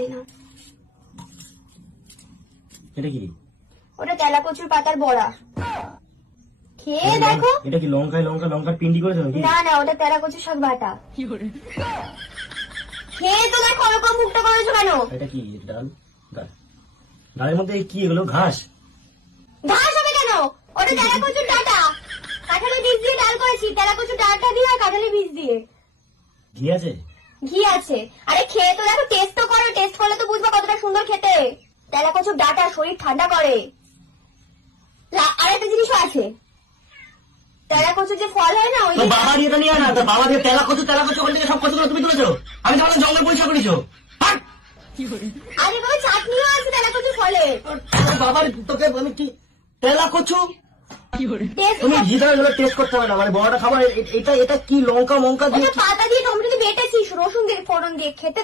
এই নাও। এটা কি? ওটা তেলা কচুর পাতার বড়া, খেয়ে দেখো। এটা কি লঙ্কার পিন্ডি করেছো নাকি? না না, ওটা তেলা কচুর শাক বাটা। খেয়ে তো দেখো, ওরকম মুখটা করেছো কেন? এটা কি? ডাল? ডালের মধ্যে কি এগুলো? ঘাস? ঘাস হবে কেন? ওটা তেলা কচুর ডাটা, কাঁঠালের বীজ দিয়ে ডাল করেছি। তেলা কচুর ডাটা দিয়ে আর কাঁঠালের বীজ দিয়ে। ঘি আছে? ঘি আছে। আরে খেয়ে তো দেখো, টেস্ট তো করো, টেস্ট করলে তো বুঝবো কতটা সুন্দর খেতে। তেলা কচুর ডাটা শরীর ঠান্ডা করে। আর একটা জিনিসও আছে, তেলা কচুর যে ফল হয় না, ওই তো বাবা দিয়ে নিয়ে না, তো বাবা দিয়ে তেলা কচু ওখান থেকে সব কচুগুলো তুমি তুলেছো? আমি তোমাদের জঙ্গল পরিষ্কার করেছো? আরে বাবা, চাটনিও আছে তেলা কচুর ফলে। বাবার তোকে আমি কি তেলা কচু? টেস্ট তুমি ঘি ধরে টেস্ট করতে হবে না, মানে বড়টা খাবার। এটা কি লঙ্কা দিয়ে পাতা দিয়ে টমেটো দিয়ে বেটেছি, রসুন দিয়ে ফোড়ন দিয়ে খেতে